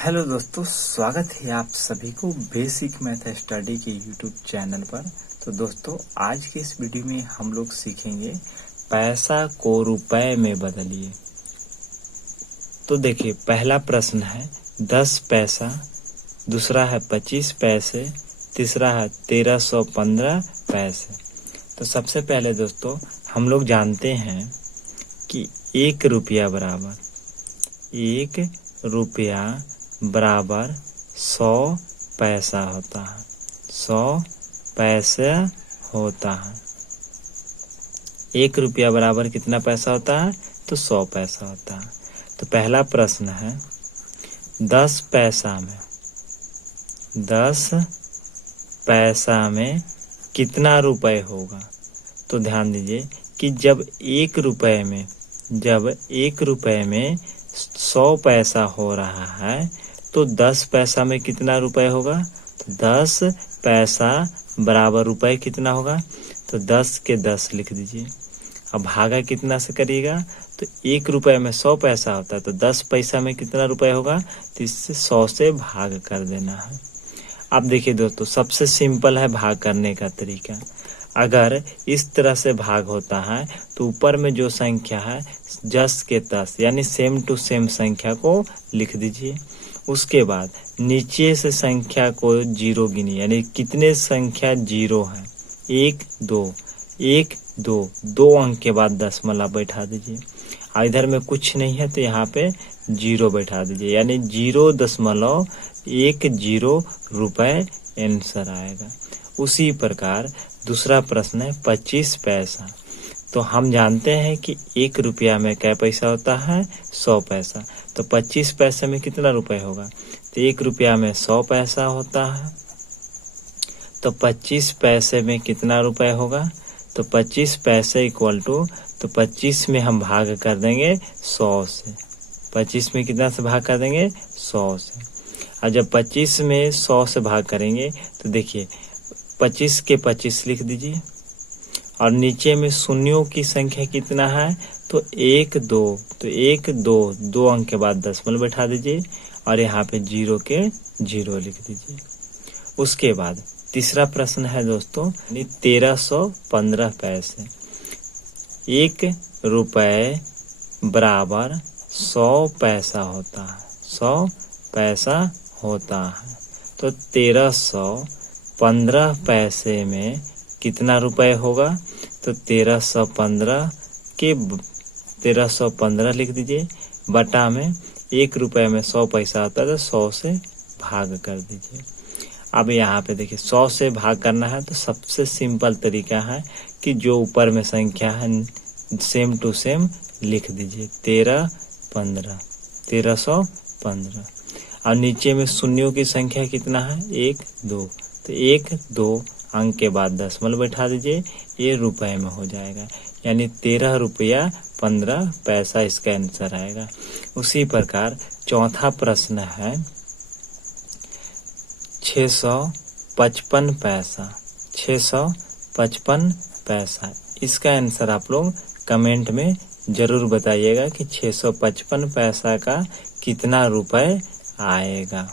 Hello दोस्तों, स्वागत है आप सभी को बेसिक मैथ स्टडी के यूट्यूब चैनल पर। तो दोस्तों, आज के इस वीडियो में हम लोग सीखेंगे पैसा को रुपए में बदलिए। तो देखिए, पहला प्रश्न है 10 पैसा, दूसरा है 25 पैसे, तीसरा है 1315 पैसे। तो सबसे पहले दोस्तों, हम लोग जानते हैं कि 1 रुपया बराबर 100 पैसा होता है। 100 पैसे होता है। 1 रुपया बराबर कितना पैसा होता है? तो 100 पैसा होता है। तो पहला प्रश्न है 10 पैसा में कितना रुपए होगा? तो ध्यान दीजिए कि जब 1 रुपए में 100 पैसा हो रहा है तो 10 पैसा में कितना रुपए होगा? तो 10 पैसा बराबर रुपए कितना होगा? तो 10 के 10 लिख दीजिए। अब भागा कितना से करिएगा? तो 1 रुपए में 100 पैसा होता है, तो 10 पैसा में कितना रुपए होगा? तो इससे 100 से भाग कर देना है। अब देखिए दोस्तों, सबसे सिंपल है भाग करने का तरीका। अगर इस तरह से भाग होता है तो ऊपर में जो संख्या है 10 के 10 यानी सेम टू सेम संख्या को लिख दीजिए। उसके बाद नीचे से संख्या को 0 गिनिए, यानी कितने संख्या 0 है? 1 2 2 अंक के बाद दशमलव बैठा दीजिए। और इधर में कुछ नहीं है तो यहाँ पे 0 बैठा दीजिए, यानी 0.10 रुपए आंसर आएगा। उसी प्रकार दूसरा प्रश्न है 25 पैसा। तो हम जानते हैं कि 1 रुपया में क्या पैसा होता है? 100 पैसा। तो 25 पैसे में कितना रुपए होगा? तो 1 रुपया में 100 पैसा होता है, तो 25 पैसे में कितना रुपए होगा? तो 25 पैसे इक्वल टू, तो 25 में हम भाग कर देंगे 100 से। 25 में कितना से भाग कर देंगे? 100 से। और जब 25 में 100 से भाग करेंगे तो देखिए 25 के 25 लिख दीजिए। और नीचे में शून्यों की संख्या कितना है? तो 1 2, तो 1 2 अंक के बाद दशमलव बैठा दीजिए और यहाँ पे 0 के 0 लिख दीजिए। उसके बाद तीसरा प्रश्न है दोस्तों 1315 पैसे। 1 रुपए बराबर 100 पैसा होता है। 100 पैसा होता है। तो 1315 पैसे में कितना रुपए होगा? तो 1315 लिख दीजिए। बटा में 1 रुपए में 100 पैसा होता है, तो 100 से भाग कर दीजिए। अब यहाँ पे देखिए 100 से भाग करना है तो सबसे सिंपल तरीका है कि जो ऊपर में संख्या है सेम टू सेम लिख दीजिए। 1315। और नीचे में शून्यों की संख्या कितना है? 1 2, तो 1 2 अंक के बाद दशमलव बैठा दीजिए। ये रुपए में हो जाएगा, यानी 13 रुपया 15 पैसा इसका आंसर आएगा। उसी प्रकार चौथा प्रश्न है 655 पैसा। 655 पैसा, इसका आंसर आप लोग कमेंट में जरूर बताइएगा कि 655 पैसा का कितना रुपए आएगा।